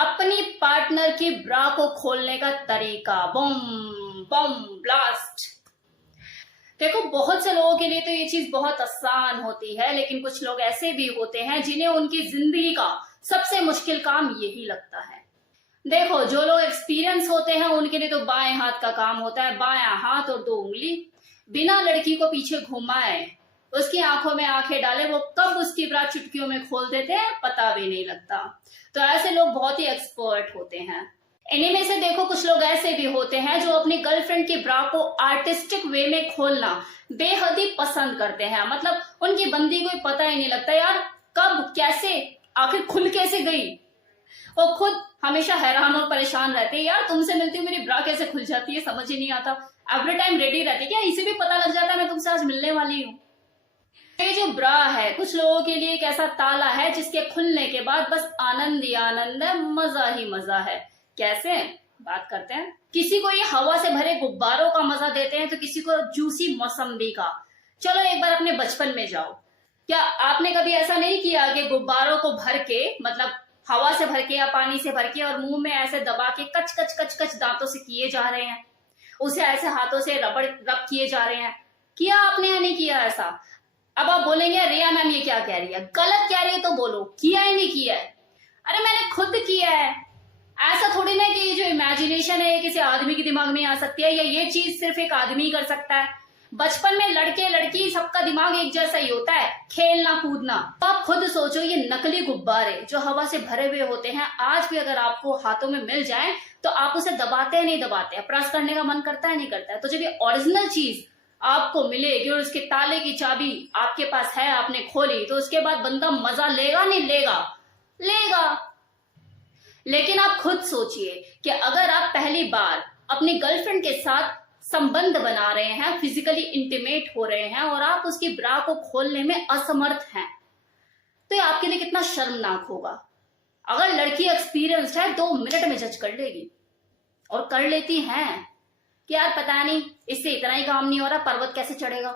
अपनी पार्टनर की ब्रा को खोलने का तरीका, बम बम ब्लास्ट। देखो, बहुत से लोगों के लिए तो ये चीज बहुत आसान होती है, लेकिन कुछ लोग ऐसे भी होते हैं जिन्हें उनकी जिंदगी का सबसे मुश्किल काम यही लगता है। देखो, जो लोग एक्सपीरियंस होते हैं उनके लिए तो बाएं हाथ का काम होता है, बायां हाथ और 2 उंगली। बिना लड़की को पीछे घुमाए, उसकी आंखों में आंखें डाले, वो कब उसकी ब्रा चुटकियों में खोल देते हैं पता भी नहीं लगता। तो ऐसे लोग बहुत ही एक्सपर्ट होते हैं। इन्हीं में से देखो, कुछ लोग ऐसे भी होते हैं जो अपनी गर्लफ्रेंड की ब्रा को आर्टिस्टिक वे में खोलना बेहद ही पसंद करते हैं। मतलब उनकी बंदी को पता ही नहीं लगता यार कब, कैसे, आखिर खुल कैसे गई। वो खुद हमेशा हैरान और परेशान रहते हैं, यार तुमसे मिलती हूँ मेरी ब्रा कैसे खुल जाती है, समझ ही नहीं आता। एवरी टाइम रेडी रहती है, क्या इसे भी पता लग जाता है मैं तुमसे आज मिलने वाली हूँ। ये जो ब्रा है कुछ लोगों के लिए एक ऐसा ताला है जिसके खुलने के बाद बस आनंद ही आनंद है, मजा ही मजा है। कैसे, बात करते हैं। किसी को ये हवा से भरे गुब्बारों का मजा देते हैं, तो किसी को जूसी मौसम्बी का। चलो एक बार अपने बचपन में जाओ। क्या आपने कभी ऐसा नहीं किया कि गुब्बारों को भर के, मतलब हवा से भर के या पानी से भर के, और मुंह में ऐसे दबा के कच कच कच कच दांतों से किए जा रहे हैं, उसे ऐसे हाथों से रब किए जा रहे हैं? किया आपने या नहीं किया ऐसा? अब आप बोलेंगे रिया मैम ये क्या कह रही है, गलत कह रही है तो बोलो, किया ही नहीं किया है। अरे मैंने खुद किया है। ऐसा थोड़ी ना कि ये जो इमेजिनेशन है ये किसी आदमी के दिमाग में आ सकती है, या ये चीज सिर्फ एक आदमी कर सकता है। बचपन में लड़के लड़की सबका दिमाग एक जैसा ही होता है, खेलना कूदना। तो आप खुद सोचो, ये नकली गुब्बारे जो हवा से भरे हुए होते हैं, आज भी अगर आपको हाथों में मिल जाए तो आप उसे दबाते हैं नहीं दबाते हैं, प्रेस करने का मन करता है नहीं करता है। तो जब ये ओरिजिनल चीज आपको मिलेगी और उसके ताले की चाबी आपके पास है, आपने खोली, तो उसके बाद बंदा मजा लेगा नहीं लेगा? लेगा। लेकिन आप खुद सोचिए कि अगर आप पहली बार अपनी गर्लफ्रेंड के साथ संबंध बना रहे हैं, फिजिकली इंटीमेट हो रहे हैं, और आप उसकी ब्रा को खोलने में असमर्थ हैं, तो ये आपके लिए कितना शर्मनाक होगा। अगर लड़की एक्सपीरियंस्ड है 2 मिनट में जज कर लेगी, और कर लेती हैं कि यार पता नहीं इससे इतना ही काम नहीं हो रहा, पर्वत कैसे चढ़ेगा।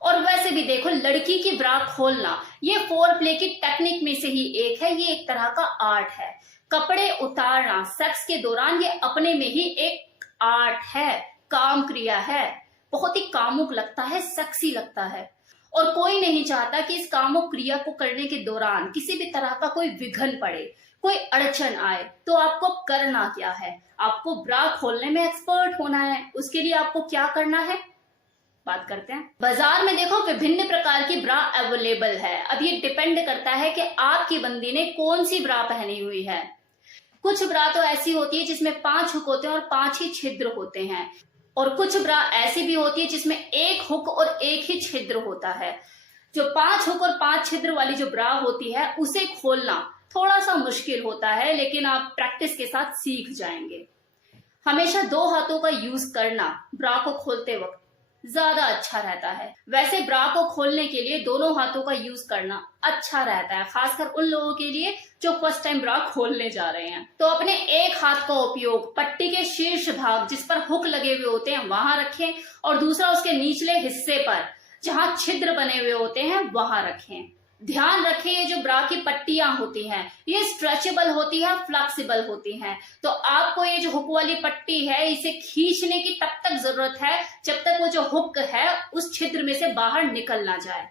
और वैसे भी देखो, लड़की की ब्रा खोलना ये फोर प्ले की टेक्निक में से ही एक है, ये एक तरह का आर्ट है। कपड़े उतारना सेक्स के दौरान ये अपने में ही एक आर्ट है, काम क्रिया है। बहुत ही कामुक लगता है, सेक्सी लगता है, और कोई नहीं चाहता कि इस कामुक क्रिया को करने के दौरान किसी भी तरह का कोई विघ्न पड़े, कोई अड़चन आए। तो आपको करना क्या है? आपको ब्रा खोलने में एक्सपर्ट होना है। उसके लिए आपको क्या करना है, बात करते हैं। बाजार में देखो विभिन्न प्रकार की ब्रा अवेलेबल है। अब ये डिपेंड करता है कि आपकी बंदी ने कौन सी ब्रा पहनी हुई है। कुछ ब्रा तो ऐसी होती है जिसमें 5 हुक होते हैं और 5 ही छिद्र होते हैं, और कुछ ब्रा ऐसी भी होती है जिसमें 1 हुक और 1 ही छिद्र होता है। जो 5 हुक और 5 छिद्र वाली जो ब्रा होती है उसे खोलना थोड़ा सा मुश्किल होता है, लेकिन आप प्रैक्टिस के साथ सीख जाएंगे। हमेशा 2 हाथों का यूज करना ब्रा को खोलते वक्त ज्यादा अच्छा रहता है। वैसे ब्रा को खोलने के लिए दोनों हाथों का यूज करना अच्छा रहता है, खासकर उन लोगों के लिए जो फर्स्ट टाइम ब्रा खोलने जा रहे हैं। तो अपने एक हाथ का उपयोग पट्टी के शीर्ष भाग जिस पर हुक लगे हुए होते हैं वहां रखें, और दूसरा उसके निचले हिस्से पर जहां छिद्र बने हुए होते हैं वहां रखें। ध्यान रखें, ये जो ब्रा की पट्टियां होती हैं ये स्ट्रेचेबल होती है, फ्लेक्सिबल होती हैं। तो आपको ये जो हुक वाली पट्टी है इसे खींचने की तब तक जरूरत है जब तक वो जो हुक है उस छिद्र में से बाहर निकल ना जाए।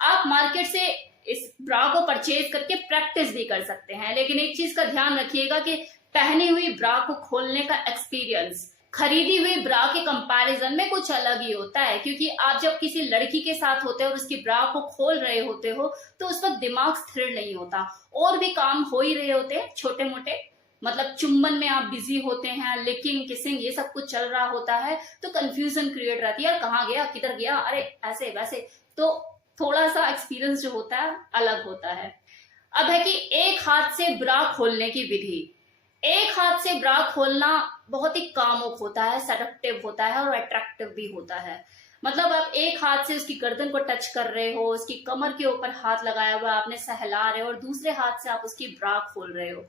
आप मार्केट से इस ब्रा को परचेज करके प्रैक्टिस भी कर सकते हैं, लेकिन एक चीज का ध्यान रखिएगा कि पहनी हुई ब्रा को खोलने का एक्सपीरियंस खरीदी हुई ब्रा के कंपैरिजन में कुछ अलग ही होता है। क्योंकि आप जब किसी लड़की के साथ होते हो और उसकी ब्रा को खोल रहे होते हो तो उस वक्त दिमाग स्थिर नहीं होता, और भी काम हो ही रहे होते हैं छोटे मोटे। मतलब चुम्बन में आप बिजी होते हैं, लिकिंग किसिंग ये सब कुछ चल रहा होता है, तो कंफ्यूजन क्रिएट रहती है, यार कहाँ गया किधर गया, अरे ऐसे वैसे। तो थोड़ा सा एक्सपीरियंस जो होता है अलग होता है। अब है कि एक हाथ से ब्रा खोलने की विधि। एक हाथ से ब्रा खोलना बहुत ही कामुक होता है, सेडक्टिव होता है और अट्रैक्टिव भी होता है। मतलब आप एक हाथ से उसकी गर्दन को टच कर रहे हो, उसकी कमर के ऊपर हाथ लगाया हुआ आपने सहला रहे हो, और दूसरे हाथ से आप उसकी ब्रा खोल रहे हो।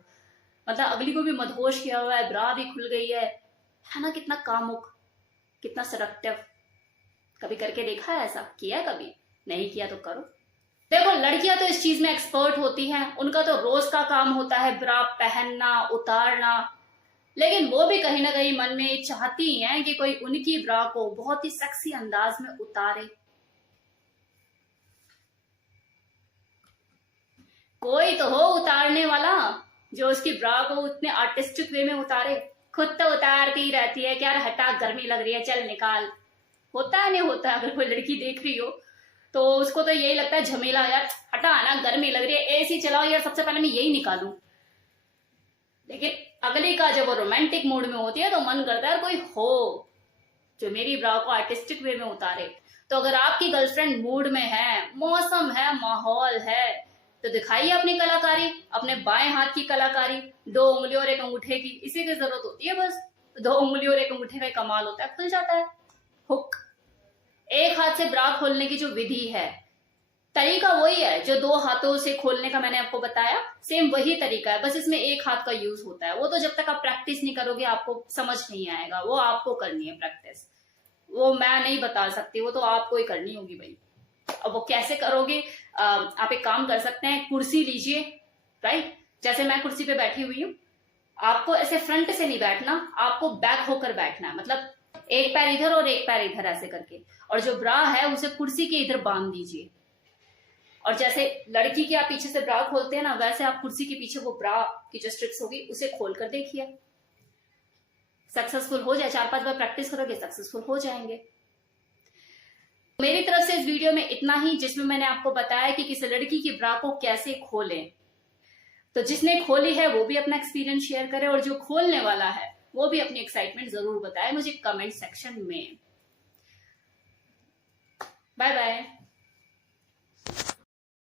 मतलब अगली को भी मदहोश किया हुआ है, ब्रा भी खुल गई है ना? कितना कामुक, कितना सेडक्टिव। कभी करके देखा है ऐसा? किया कभी? नहीं किया तो करो। देखो लड़कियां तो इस चीज में एक्सपर्ट होती हैं, उनका तो रोज का काम होता है ब्रा पहनना उतारना, लेकिन वो भी कहीं ना कहीं मन में चाहती हैं कि कोई उनकी ब्रा को बहुत ही सेक्सी अंदाज में उतारे। कोई तो हो उतारने वाला जो उसकी ब्रा को उतने आर्टिस्टिक वे में उतारे। खुद तो उतारती ही रहती है, क्या हटा गर्मी लग रही है चल निकाल। होता है नहीं होता है, अगर कोई लड़की देख रही हो तो उसको तो यही लगता है झमेला, यार हटा ना गर्मी लग रही है, एसी चलाओ यार, सबसे पहले मैं यही निकालूं। लेकिन अगली का जब वो रोमांटिक मूड में होती है तो मन करता है कोई हो जो मेरी ब्रा को आर्टिस्टिक वे में उतारे। तो अगर आपकी गर्लफ्रेंड मूड में है, मौसम है, माहौल है, तो दिखाइए अपनी कलाकारी, अपने बाएं हाथ की कलाकारी, 2 उंगली और 1 अंगूठे की, इसी की जरूरत होती है बस। 2 उंगली और 1 अंगूठे का कमाल होता है, खुल जाता है हुक। एक हाथ से ब्रा खोलने की जो विधि है, तरीका वही है जो 2 हाथों से खोलने का मैंने आपको बताया, सेम वही तरीका है, बस इसमें 1 हाथ का यूज होता है। वो तो जब तक आप प्रैक्टिस नहीं करोगे आपको समझ नहीं आएगा, वो आपको करनी है प्रैक्टिस, वो मैं नहीं बता सकती, वो तो आपको ही करनी होगी भाई। अब वो कैसे करोगे, आप एक काम कर सकते हैं, कुर्सी लीजिए, राइट, जैसे मैं कुर्सी पे बैठी हुई हूँ, आपको ऐसे फ्रंट से नहीं बैठना, आपको बैक होकर बैठना है, मतलब एक पैर इधर और एक पैर इधर ऐसे करके, और जो ब्रा है उसे कुर्सी के इधर बांध दीजिए। और जैसे लड़की के आप पीछे से ब्रा खोलते हैं ना, वैसे आप कुर्सी के पीछे वो ब्रा की जो स्ट्रिप्स होगी उसे खोल कर देखिए। सक्सेसफुल हो जाए, 4-5 बार प्रैक्टिस करोगे सक्सेसफुल हो जाएंगे। मेरी तरफ से इस वीडियो में इतना ही, जिसमें मैंने आपको बताया कि किसी लड़की की ब्रा को कैसे खोलें। तो जिसने खोली है वो भी अपना एक्सपीरियंस शेयर करे, और जो खोलने वाला है वो भी अपनी एक्साइटमेंट जरूर बताए मुझे कमेंट सेक्शन में। Bye bye.